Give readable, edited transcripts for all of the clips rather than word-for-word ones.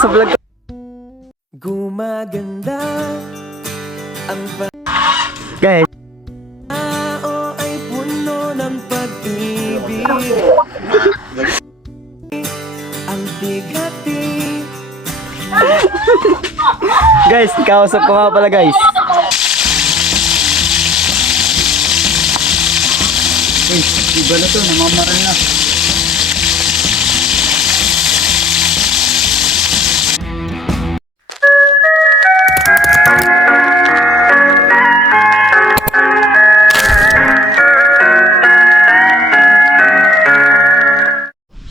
Sa vlog. Gumaganda ang Guys, tao ay puno ng pag-ibig. Ang bigati. guys, kausap ko nga pala guys. Uy, iba na to, namamaral na.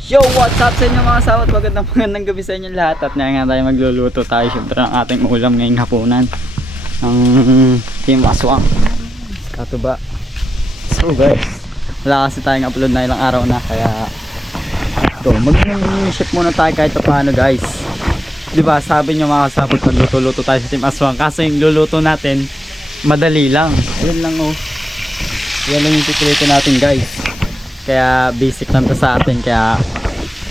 Yo, what's up sa inyo mga sawat? Magandang gabi sa inyo lahat. At ngayon nga tayo magluluto tayo syempre ng ating ulam ngayong hapunan ng Team Aswang Katuba. So guys, wala kasi tayong upload na ilang araw na. Kaya ito, mag-ship muna tayo kahit paano guys. Diba sabi nyo mga kasabot, magluto-luto tayo sa Team Aswang. Kaso yung luluto natin madali lang. Ayun lang oh. Yan lang yung sikreto natin guys. Kaya basic lang to sa atin. Kaya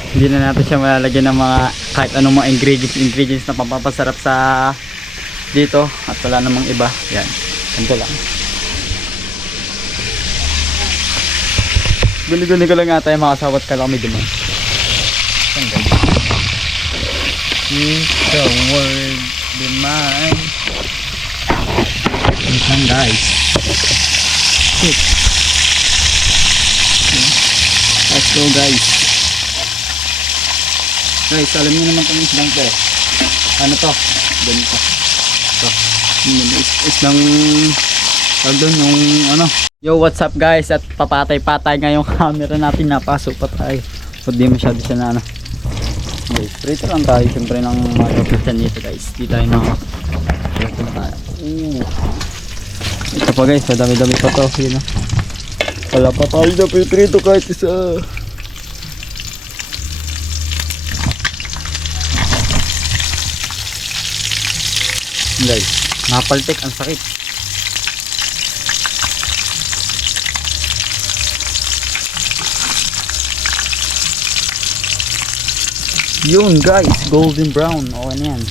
hindi na natin siya malalagyan ng mga kahit anong mga ingredients na pampapasarap sa dito. At wala namang iba. Yan, ganito lang. Guli-guli ko lang nga tayo mga kasawat ka lang kami dun. The word be mine. Yan guys. Let's go guys. Guys, alam niyo naman itong islang to. Ano to? Ganito. Ito. Islang doon yung ano. Yo, what's up guys? At papatay-patay nga yung camera natin. Napasok pa tayo. So di masyado siya na ano. Guys, prito lang tayo. Siyempre ng mga nito guys. Di tayo na prito na tayo. Ito pa guys, madami-dami pa to. Yun o. Wala pa tayo na prito kahit isa. Guys, napaltek ang sakit. Yun guys, golden brown. O ano yan.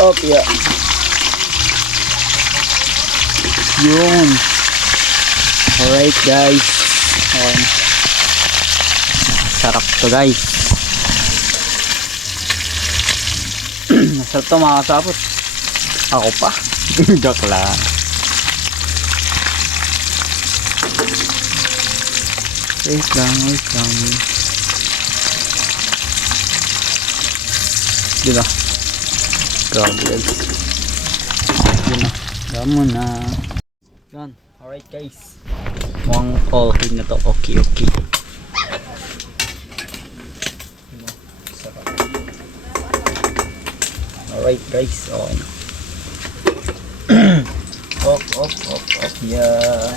Up yeah. Yun. Alright guys. Sarap to guys. Masarap to mga kasabot. Ako pa. Joke lang. Wait lang. Diba? Grabe guys. Yun na. Gamo na. Yan. Alright guys. Mukhang okay na to. Okay. Sarap. Alright guys. Okay na. Off. Yeah.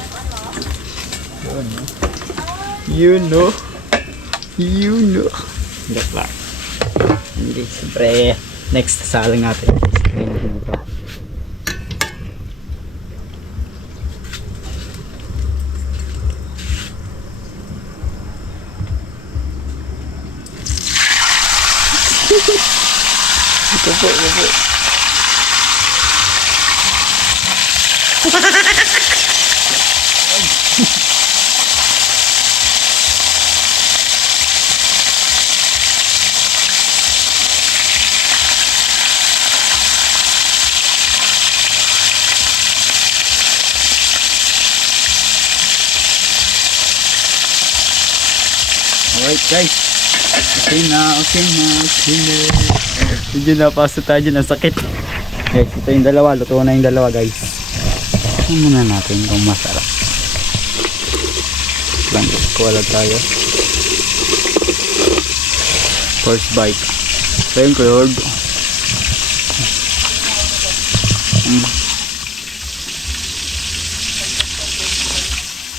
You know. Joke lang. Hindi. Siyempre. Next. Salang natin. Ito po. Alright guys. Okay na. Hindi na paso tayo dyan. Ang sakit. Guys, ito yung dalawa. Luto na yung dalawa guys. Tingnan muna natin kung masarap. Bangkit ko wala tayo. First bite. Thank you Lord.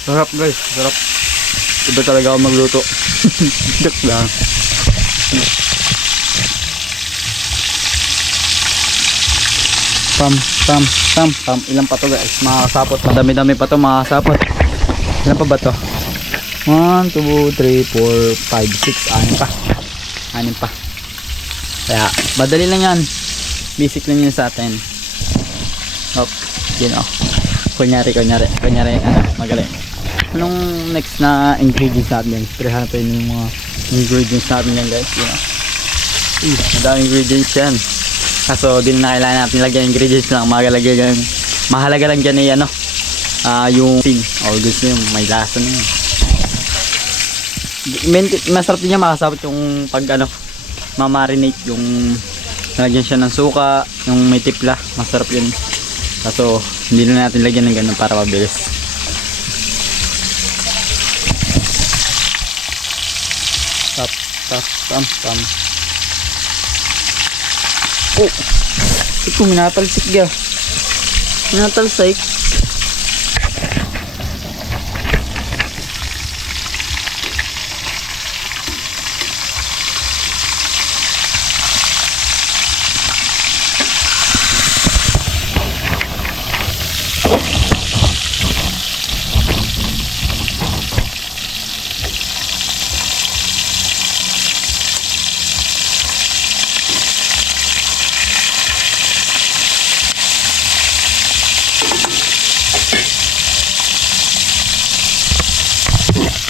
Sarap guys. Sarap. Iba talaga ako magluto. Joke lang. Pam, pam, pam, pam. Ilan pa to guys? Mga kasapot. Madami-dami pa to mga kasapot. Ilan pa ba to? 1, 2, 3, 4, 5, 6. 6 pa. 6 pa. Kaya, madali lang yan. Basic lang yan sa atin. Hop. Yun o. Kunyari, magaling. Anong next na ingredients natin yan? Prehan natin yung mga ingredients natin yan guys. Yun o. Madami ingredients yan. Kaso di na kailangan natin lagyan ingredients lang. Mahalaga lang dyan ay yung tin. O gusto nyo, may lasa na yun. Masarap din niya makasapot yung pag mamarinate yung lagyan siya ng suka, yung may tipla. Masarap yun. Kaso hindi na natin lagyan ng ganun para mabilis. Tap, tap, tam, tam. Oh, ito minatalsik ga. Minatalsik.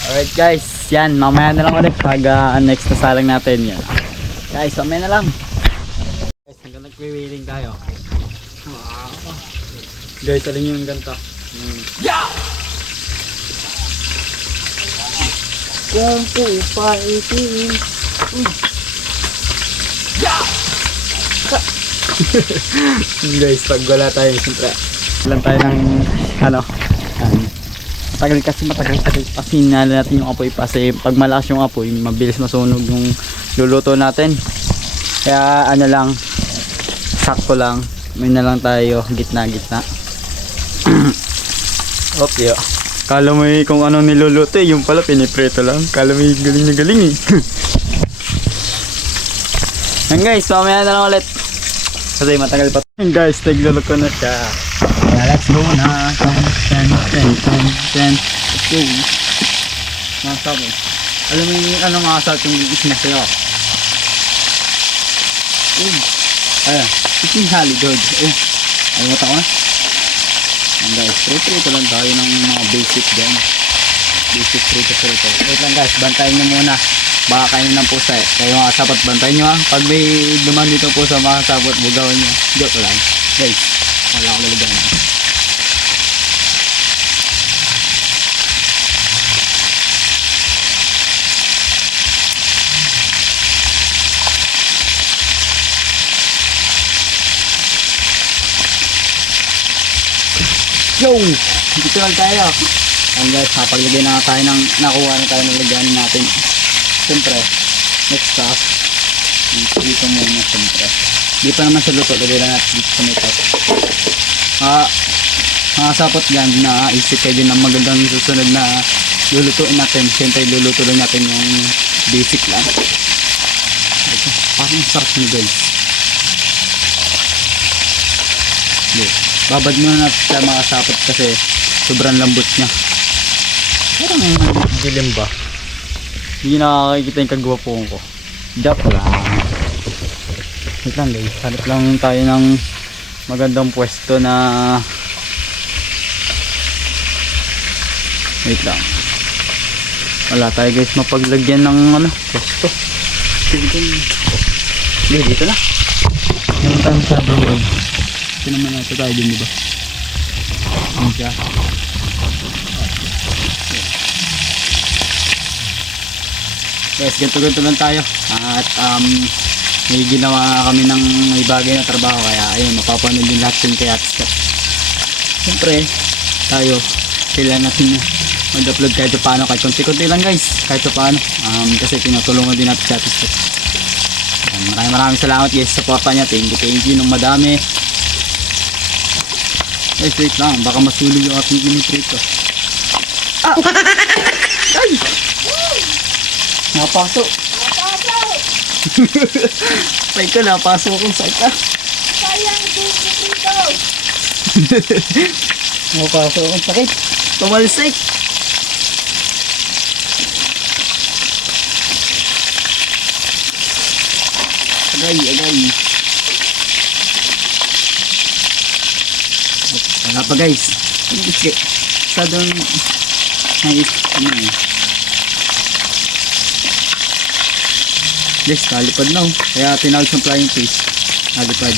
Alright guys, yan, mamaya na lang ulit pag next na salang natin yan. Guys, mamaya na lang. Guys, hanggang nagwiwiling tayo. Guys, alin yung ganito. Kung po pa itin. Guys, pag wala tayo, siyempre lang tayo ng matagal kasi hinala natin yung apoy kasi pag malakas yung apoy mabilis masunog yung luluto natin, kaya lang sakto lang, may na lang tayo gitna okay. Kala mo kung ano niluluto yung pala piniprito lang, kala mo galing na galing yan guys, mamaya na lang ulit kasi matagal pa yan guys, nagluluto na siya. Let's go na. 10. Let's go. Mga sabon. Alam mo yung mga sabon yung isinasayo. Ayan. Isinghali George. Alam mo ito na. And guys, prito lang tayo ng mga basic dyan. Basic prito. Wait lang guys, bantayan nyo muna. Baka kayo ng pusa Kayo mga sapot, bantayan nyo Pag may duman dito po sa mga sapot, bugawan nyo. Joke lang. Guys, wala akong laligan. Yo! Dito lang tayo. And guys, paglagay na tayo nakuha na tayo ng lagyan natin. Siyempre, next step, dito muna siyempre. Di pa naman sa luto, lagay lang natin dito sa may top. Mga sapot dyan, naisip kayo din ng magandang susunod na lulutuin natin. Siyempre, luluto lang natin yung basic lang. Ito, parang sarap nyo guys. Babad muna natin sa mga sapot kasi sobrang lambot niya. Parang dilim ba? Hindi nakakikita yung kagwapuan ko. Joke lang. Wait lang guys, hanap lang tayo ng magandang pwesto na wait lang. Wala tayo guys mapaglagyan ng pwesto. Dito na. Meron tayong sa bawal. Ito naman natin tayo din, diba? Ano siya? Guys, ganito lang tayo. At may ginawa kami ng may bagay na trabaho. Kaya ayun, mapapanood din lahat yung kay Atstep. Siyempre, tayo, kailangan natin mag-upload kahit paano. Kahit konti-konti lang guys. Kahit paano. Kasi tinutulungan din natin si Atstep. Maraming salamat guys sa supporta niya. Thank you ng madami. Ay, wait lang. Baka masunog yung ating ginitrito. Ay! Napasok. Say ko, napasok kung saan ka. Sayang ginitrito. Mapasok ang sakit. Tumalsik. Agay, agay. Wala pa guys. Sa doon. Nice. Ano eh. Guys, kalipad na oh. Kaya tinawag siyang flying fish. Kalipad.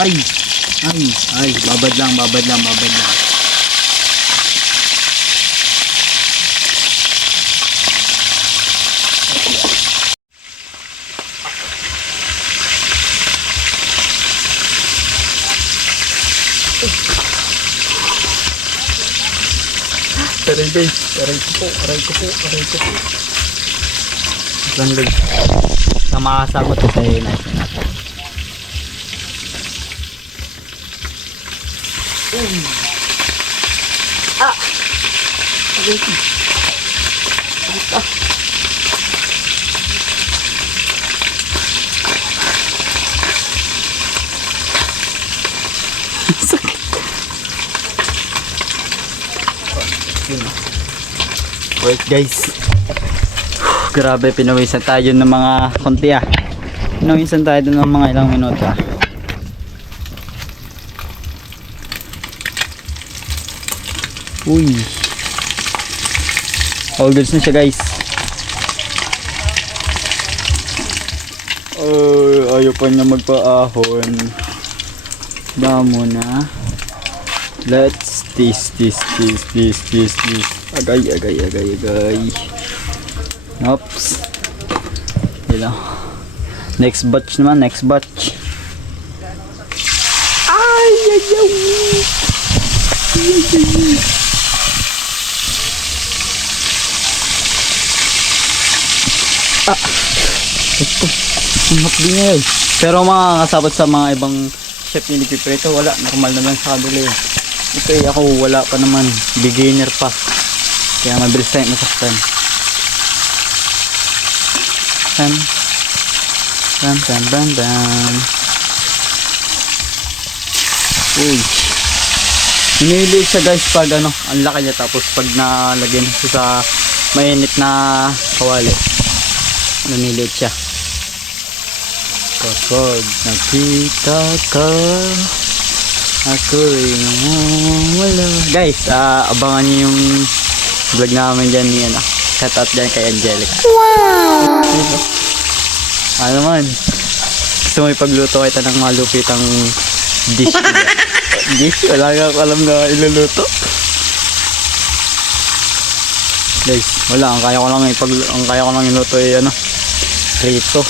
Ay! Ay! Ay! Babad lang, babad lang, babad lang. Aray guys, aray ko po, aray ko po, aray ko po. Lang guys. Na makasabot ko sa iyo natin. Ah! Aray ko. Aray ko. Sakit. Wait guys, grabe, pinawisan tayo ng mga konti ah. Pinawisan tayo ng mga ilang minuto ah. Uy, all goods na siya guys. Ayaw pa niya magpaahon. Damo na. Let's this. Agay. Oops. Yun. Next batch naman, next batch. Ay. Ito. Singhap din niya guys. Pero mga kasabot sa mga ibang chef ni Piprito, wala. Normal na lang sa kanila yun. Ito eh, ako wala pa naman, beginner pa, kaya mabilis tayo masaktan. Tan. Uy, hinihili siya guys pag ano, ang laki niya, tapos pag nalagyan siya sa mainit na kawali, naniliit siya. Kapag nakita ka, ako'y wala. Guys, abangan niyo yung vlog namin dyan ni ano. Shout out dyan kay Angelica. Wow! Ano man, gusto mo ipagluto kita ng malupitang dish. Dish? Wala nga ako alam na iluluto. Guys, wala. Ang kaya ko lang iluto ay ano, prito.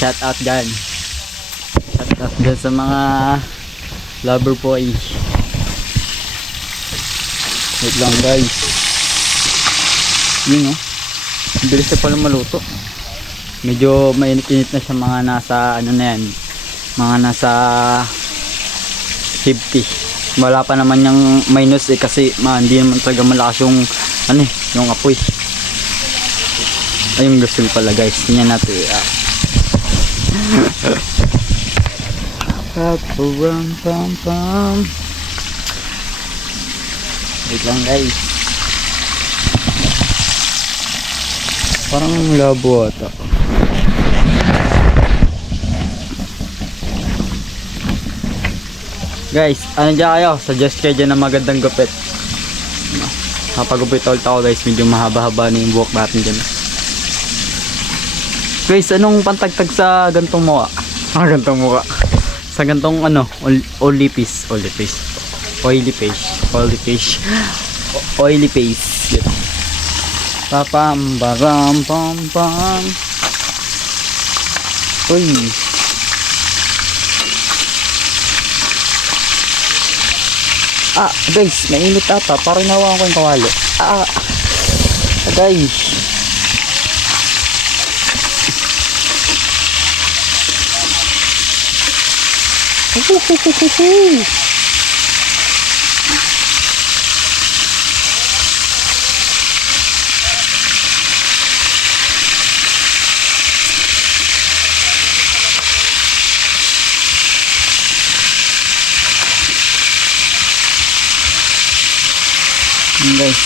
Shout out dyan sa mga lover boy. Wait lang guys, yun o, bilis na pala maluto. Medyo mainit-init na siya, mga nasa ano na yan, mga nasa 50. Wala pa naman yung minus eh, kasi hindi naman talaga malakas yung ano eh, yung apoy. Ay, yung gusto pala guys, tingnan natin. Wait lang guys, parang labo ata. Guys, ano dyan kayo? Suggest kayo dyan na magandang gupit. Kapag gupit ulit ako guys, medyo mahaba-haba na yung buhok natin dyan. Guys, anong pantagtag sa gantong mukha? Gantong mukha. Sa gantong ano, oily face. Oily face. Yun. Papam, baram, pam, pam. Uy. Guys, mainit ata. Parang nawakan ko yung kawali. Guys. Guys,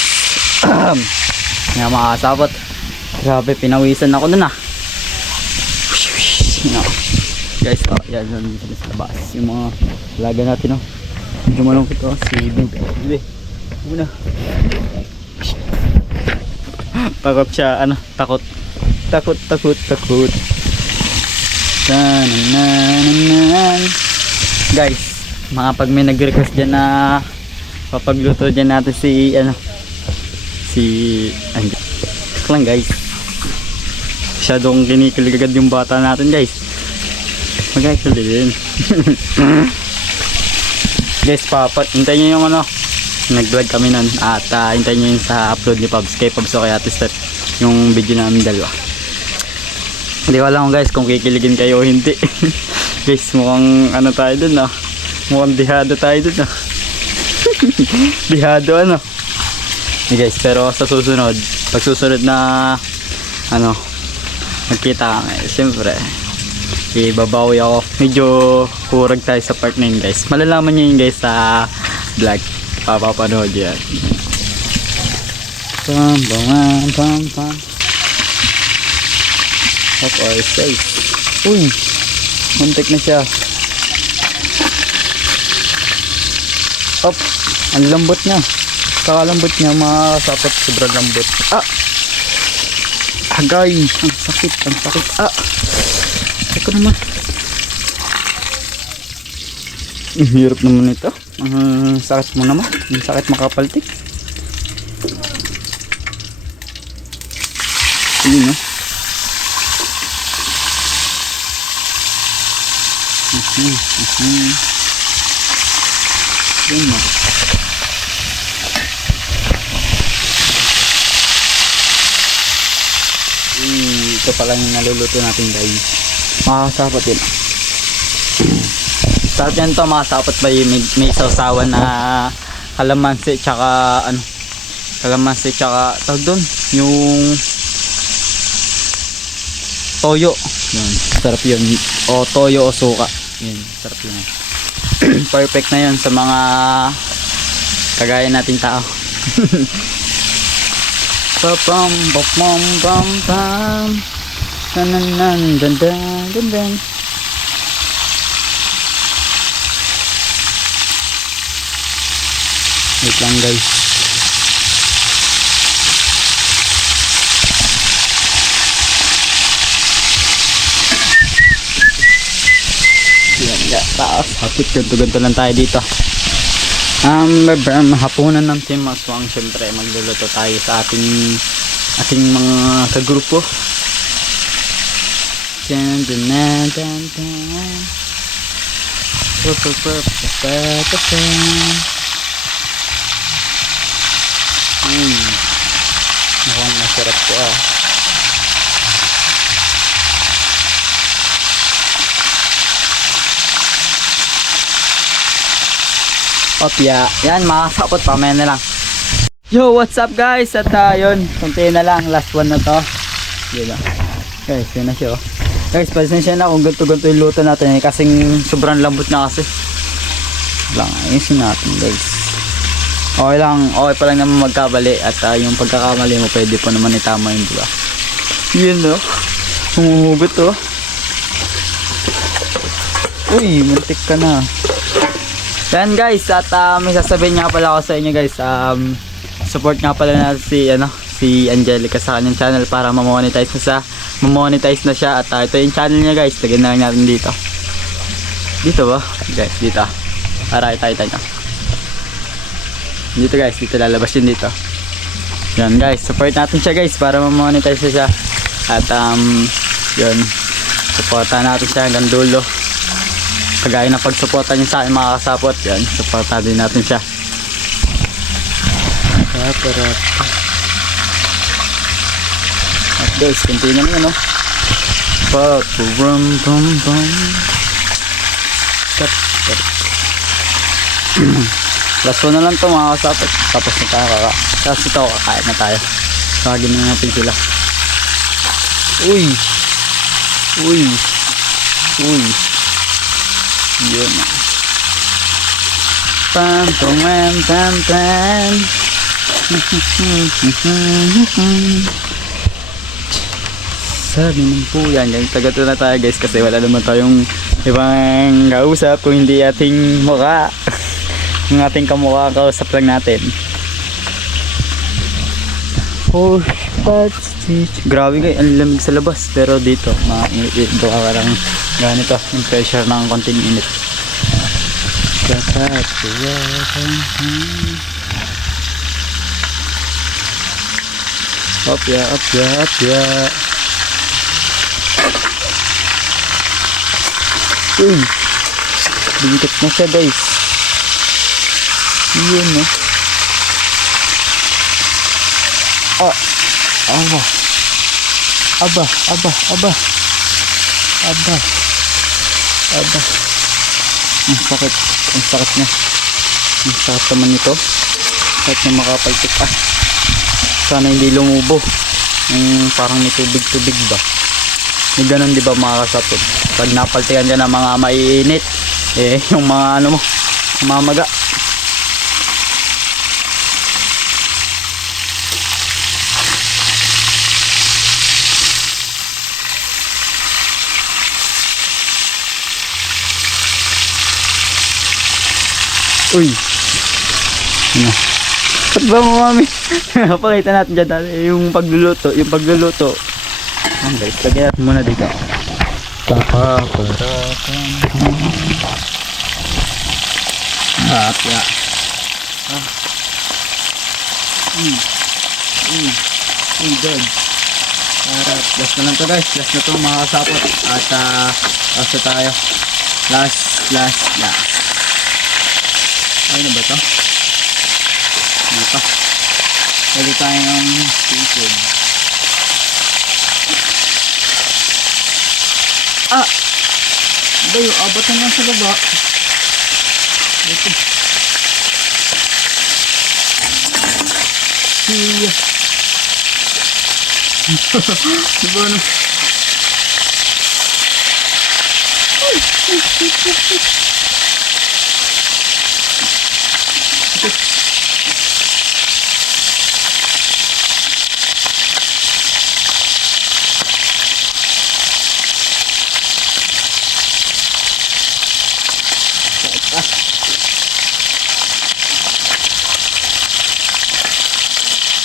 nga mga kasabot, grabe pinawisan ako dun ah. Guys, yan sa labas yung mga laga natin, oh. Medyo malungkot, oh. Si Bibi muna. Takot siya, takot. Guys, mga pag may nag-request dyan na papagluto dyan natin si Andy lang, guys. Masyadong kinikilig agad yung bata natin, guys. Mag-actually guys, hintayin nyo yung nag-vlog kami nun. At hintayin nyo yung sa upload ni Pabs, kay Pabs o kay Ate Steph, yung video namin dalawa. Hindi ko alam guys kung kikiligin kayo o hindi. Guys, mukhang tayo dun, mukhang dihado tayo dun, dihado guys. Pero sa susunod, pag susunod na magkita kami, siyempre ibabawi ako. Medyo kurag tayo sa part na yun, guys. Malalaman nyo yun, guys, sa vlog. Papapanood yan. Pam. Of our safe. Uy, muntik na siya. Up, ang lambot niya. Kakalambot niya, mga kasapot. Sobrang lambot. Agay, ang sakit. Eko naman. Ang hirap naman ito. Ang sakit mo naman. Ang sakit makapaltik. Yun, no? Yun, no? Ito pala yung naluluto natin, guys. Makakasapot yun. Sarap yan to, makasapot ba yun? May sausawan na kalamansi tsaka tawag doon yung toyo. Yun, sarap yun. O toyo o suka. Yun, sarap yun. Perfect na yun sa mga kagaya nating tao. Pam. Dan. Wait lang, guys. Yan, taas. Hapit, ganto lang tayo dito. Hapunan ng Team Aswang. Siyempre magluluto tayo sa ating mga kagrupo. Mukhang masarap ko Opya. Yan, makasapot pa. Mamaya na lang. Yo, what's up, guys? At yun, kunti na lang. Last one na to. Yun lang. Guys, yun na siya. Guys, pasensya na kung ganto-ganto yung luto natin. Kasing sobrang lambot na kasi. Lang, ayusin natin, guys. Okay lang. Okay pa lang naman magkabali. At yung pagkakamali mo, pwede po naman itama yun, diba? Yun, no? Humuhugot, oh. Uy, muntik ka na. Yan, guys, at may sasabihin nga pala ako sa inyo, guys. Support nga pala natin si Angelica sa kanyang channel para ma-monetize na siya. At ito yung channel niya, guys. Lagyan na lang natin dito. Dito ba? Guys, dito. Para kita nyo. Dito, guys. Dito lalabas yun dito. Yan, guys. Support natin siya, guys, para ma-monetize na siya. At yun. Supportan natin siya hanggang dulo. Kagaya na pag-supportan niyo sa akin, mga kasapot. Yan, supportan din natin siya. At guys, kunti naman, no? Last one na lang to mga kasapot. Tapos na tayo tapos ito kakain na tayo. Tawagin na natin sila. Uy. Uy. Uy. Yun na. Pam pam pam pam. Sabi ng po yan. Tagato na tayo guys kasi wala naman tayong ibang kausap kung hindi ating mukha. Yung ating kamukha kausap lang natin. Oh, grabe guys, ang lamig sa labas. Pero dito, dito ka parang ganito, yung pressure ng konting init. Opya, opya, opya. Uy, bigit na siya guys. Yun no. Ah, aba. Aba, aba, aba. Aba. Aba. Ang sakit niya. Ang sakit naman nito. Sakit niya makapaltik. Ah, sana hindi lumubo. Parang may tubig-tubig ba. May ganun di ba mga kasapot. Pag napaltikan dyan ng mga maiinit, eh yung mga ano mo, mamaga. Uy. Ano? Ba't ba mo mami? Pakita natin dyan dati yung pagluluto. Yung pagluluto. Ang guys, lagyan natin muna dito. Ah, ya. Ah. Good. Alright, last na lang to guys. Last na to mga kasapot. At last na tayo. Last. Ano ba ito? Ano pa? Pwede tayong station. Ah! Bayo, abatan lang sa baba. Ito. Siya. Diba ano?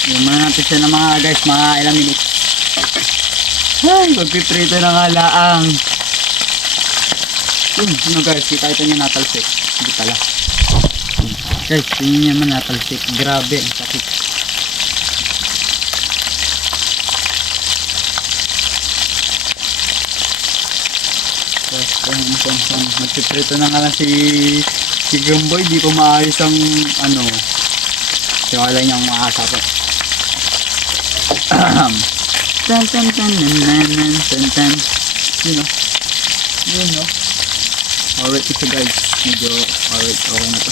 Yung mga natin siya ng mga guys, mga ilang minutes. Ay, magpiprito na nga laang. Ano guys, kita ito niya natalsik. Hindi pala. Guys, tingin niya man natalsik. Grabe, ang sakit. Tapos, magpiprito na nga lang si Gumboy. Di ko maayos ang ano. Tiwala niyang makasapot. Tan tan tan tan tan tan tan. Yun no. Alright ito guys. Medyo alright, okay na to.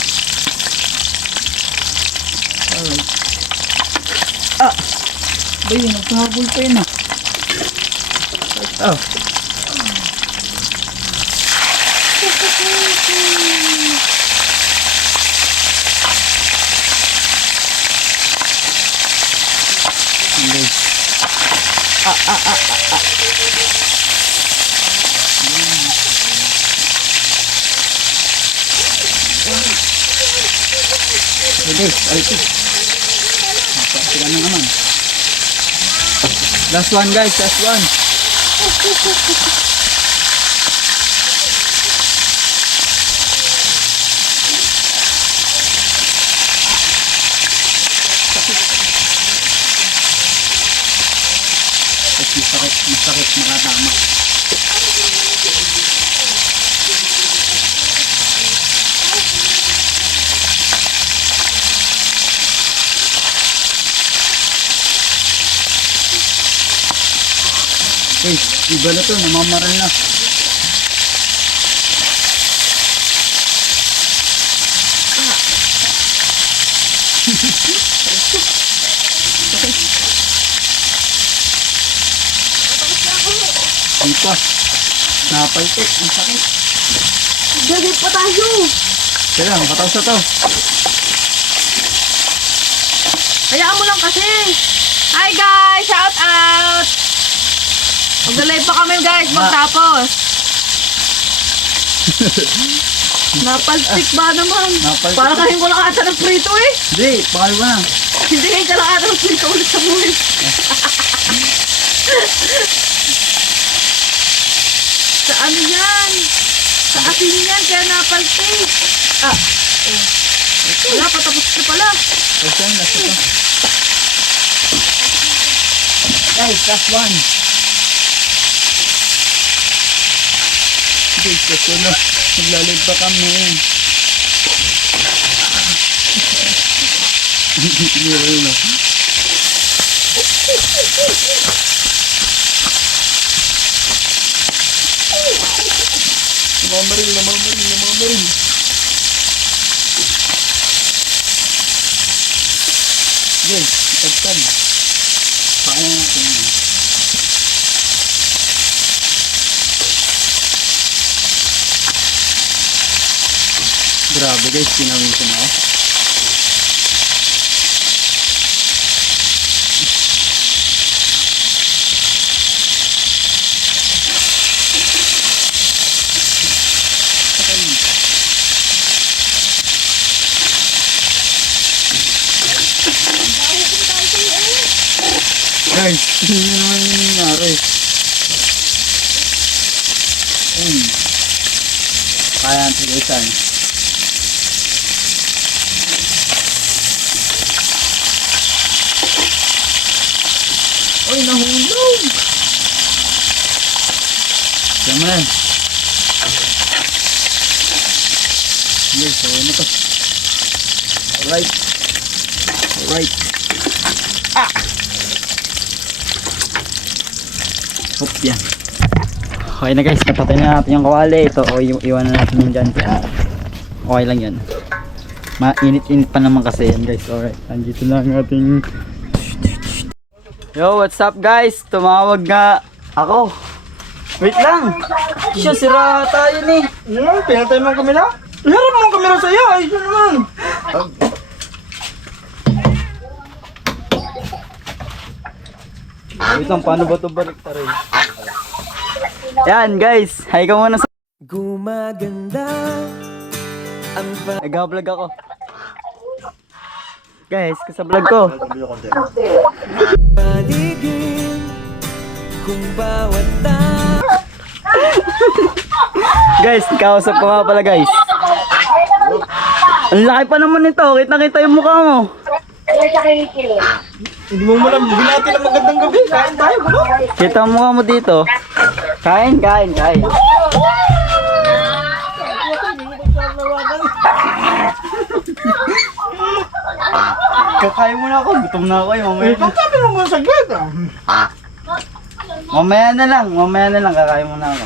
Alright. Ah! Bayo, nagpahabol pa yun ah. Oh. Sila na naman. Last one guys, last one. Masakit makatama. Guys, iba na to, namamaral na. Ay pa. Napaltik. Ang sakit. Gagay pa tayo. Kaya lang, mataos na to. Hayaan mo lang kasi. Hi guys! Shout out! Mag-live pa kami guys pagtapos. Napaltik ba naman? Napaltik. Parang kayo ko lang ata ng prito eh. Hindi, pakal mo na. Hindi kayo ka lang ata ng prito ulit sa buhay. Sa ano yan? Sa asin yan, kaya napaltik. Ah, oh. Wala, patapos na pala. Kasi yan, last ito. Guys, last one. Guys, last one na. Naglalib pa kami. Hindi na. Namamaril. Guys, tagtan. Paano natin yun? Grabe guys, pinawisan ako. Guys, hindi naman yung nangyari. Kaya natin isan. Uy, nahulog! Kaya mo yan. Okay, so ano to? Alright. Hop, yan. Okay na guys, napatay na natin yung kawali. Ito, o iwan na natin yung dyan. Okay lang yan. Mainit-init pa naman kasi yan guys. Alright, nandito na ang ating... Yo, what's up guys? Tumawag nga ako. Wait lang. Siya, sira tayo ni. Ano? Pinatay mo ang kamera? Iharap mo ang kamera sa'yo. Ay, yun naman. Wait lang, paano ba ito balik tayo? Yan guys, hi ka muna sa... Gumaganda ang Nag-vlog ako. Guys, sa vlog ko. paligid kung bawat Guys, kausap ko nga pala guys. Ang laki pa naman nito, kita yung mukha mo. Hindi mo malam, binati lang magandang gabi. Kain tayo, gulo. Kita ang mukha mo dito. Kain. Kakain mo na ako, gutom na ako mamaya. Ikaw sabi mo muna saglit. Mamaya na lang, kakain mo na ako.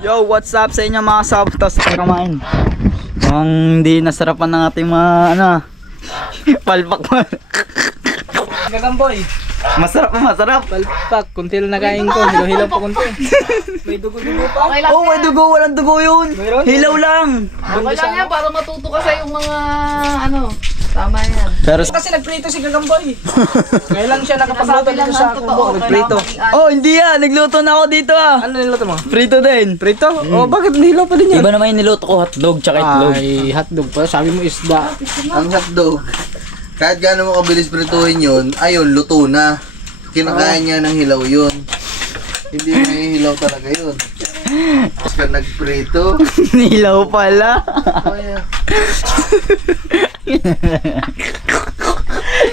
Yo, what's up sa inyo mga sabtos na kumain? Ang hindi nasarapan ng ating mga palpak mo. Gagamboy. Masarap. Palpak, kunti lang nakain ko. Hilaw-hilaw pa kunti. May dugo-dugo pa. Okay lang. Oh, may dugo, walang dugo yun. Mayroon? Hilaw lang. Okay lang yan para matuto ka sa yung mga ano. Tama yan. Pero Kasi nagprito si Gagamboy. Ngayon lang siya nakapagluto Nasabi lang dito sa ang totoo. kubo. Nagprito. oh, hindi nagluto na ako dito Ano niluto mo? Prito din. Prito? Oh, bakit nilaw pa din yan? Iba naman yung niluto ko, hotdog tsaka itlog. Ay, hotdog pa. Sabi mo isda. Ang hotdog, kahit gaano mo kabilis prituhin yun, ayun, luto na. Kinakain niya ng hilaw yun. Hindi na hilaw talaga yun. Tapos ka nagprito. Nilaw pala. Kaya.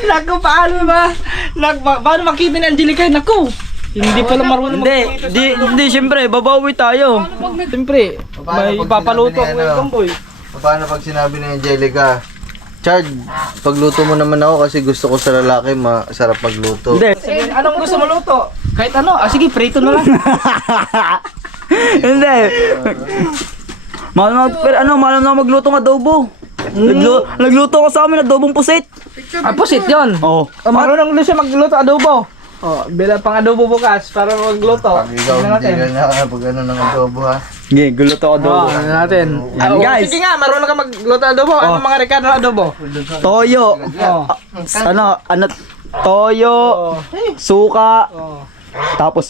Naku, paano ba? Paano makita ni Angelica? Naku! Hindi pala marunong Hindi, syempre, babawi tayo. Siyempre, may Paano pag papaluto sinabi ako ni ng ano? tomboy. Paano pag sinabi ni Angelica, Chard, pagluto mo naman ako kasi gusto ko sa lalaki masarap magluto. Hindi. Sabihin, anong gusto mo luto? Kahit ano, sige, prito na lang. Hindi. Malam na magluto ng adobo. Nagluto ko sa amin adobong pusit. Pusit yun. Oh. Marunong din siya magluto adobo. Oh, bilang pang adobo bukas para magluto. Pag ikaw Tingnan hindi ka na pag ano ng adobo ha. Sige, guluto ko adobo. Oh, ano natin? Yan, guys. Sige nga, marunong ka magluto adobo. Ano mga rekado ng adobo? Toyo. Oh. Toyo, suka, Oh. tapos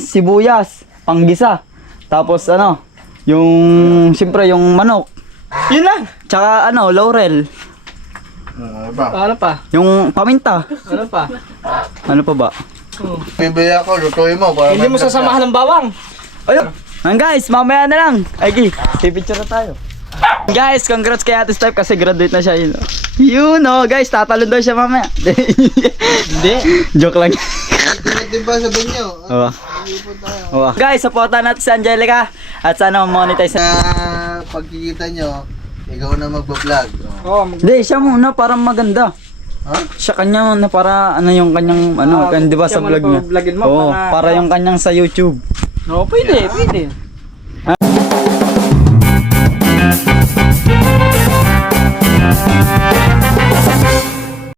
sibuyas, panggisa. Tapos siyempre yung manok. Yun lang. Tsaka laurel. Ano ba? Ano pa? Yung paminta. Ano pa? Ano pa ba? Oh. Bibili ako, lutuin mo. Para Hindi mo sasamahan ng bawang. Ayun. Guys, mamaya na lang. Ay, pipicture na tayo. Guys, congrats kay Ate Steph kasi graduate na siya. Guys, tatalon daw siya mamaya. Hindi. Joke lang. Di ba sabihin nyo? Guys, supportan natin si Angelica at sana monetize na. Pagkikita nyo, ikaw na magbablog. Oh, Hindi, siya muna para maganda. Ha? Siya kanya muna para yung kanyang di ba siya sa muna vlog niya. pa-vlogin mo Oo, para- para yung kanyang sa YouTube. pwede.